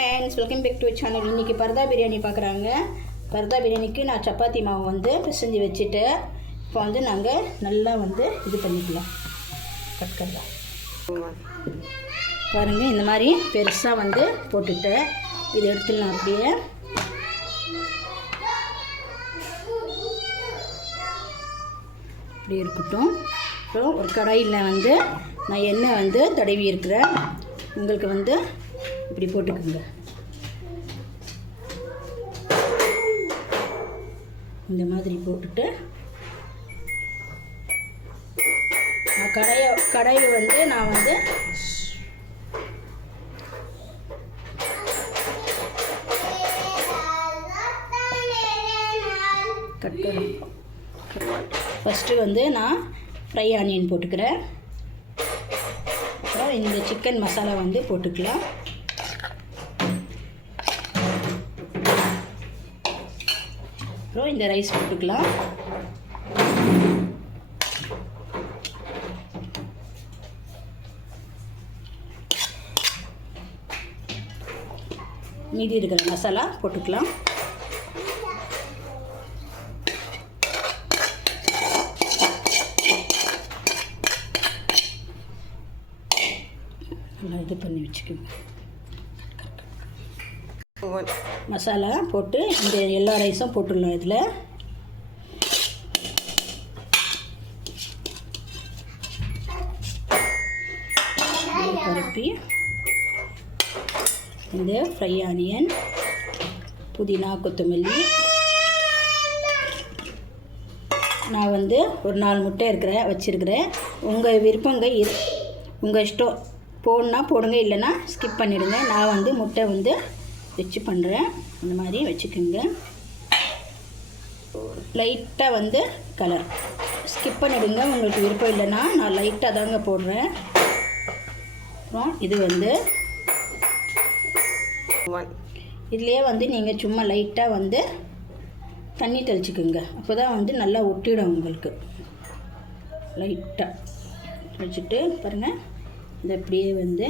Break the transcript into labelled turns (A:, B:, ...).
A: Friends welcome back to channel இன்றைக்கி பர்தா பிரியாணி பார்க்குறாங்க. பர்தா பிரியாணிக்கு நான் சப்பாத்தி மாவு வந்து பிசைஞ்சு வச்சுட்டு இப்போ வந்து நாங்கள் நல்லா வந்து இது பண்ணிக்கலாம். கட் பாருங்கள் இந்த மாதிரி பெருசாக வந்து போட்டுட்டு இது எடுத்துடலாம் அப்படியே. இப்படி இருக்கட்டும். அப்புறம் ஒரு கடாயில் வந்து நான் எண்ணெய் வந்து தடவி இருக்கிறேன். உங்களுக்கு வந்து இப்படி போட்டுக்கோங்க. இந்த மாதிரி போட்டுட்டு கடையை கடையை வந்து நான் வந்து கட் ஃபஸ்ட்டு வந்து நான் ஃப்ரை ஆனியன் போட்டுக்கிறேன். அப்புறம் இந்த சிக்கன் மசாலா வந்து போட்டுக்கலாம். அப்புறம் இந்த ரைஸ் போட்டுக்கலாம். மீதி இருக்கிற மசாலா போட்டுக்கலாம். நல்லா இது பண்ணி வச்சுக்கோங்க. மசாலா போட்டு இந்த எல்லா ரைஸும் போட்டுடலாம் இதில். பருப்பி. இந்த ஃப்ரை ஆனியன் புதினா கொத்தமல்லி. நான் வந்து ஒரு நாலு முட்டை இருக்கிறேன் வச்சுருக்கிறேன். உங்கள் விருப்பங்க இரு உங்கள் இஷ்டம். போடணுன்னா போடுங்க இல்லைன்னா ஸ்கிப் பண்ணிவிடுங்க நான் வந்து முட்டை வந்து வச்சு பண்ணுறேன் அந்த மாதிரி வச்சுக்கோங்க. லைட்டாக வந்து கலர் ஸ்கிப் பண்ணிவிடுங்க உங்களுக்கு விருப்பம் இல்லைன்னா நான் லைட்டாக தாங்க போடுறேன். அப்புறம் இது வந்து இதுலேயே வந்து நீங்கள் சும்மா லைட்டாக வந்து தண்ணி தெளிச்சுக்குங்க. அப்போ தான் வந்து நல்லா ஒட்டிடும் உங்களுக்கு. லைட்டாக வச்சுட்டு பாருங்கள் இது அப்படியே வந்து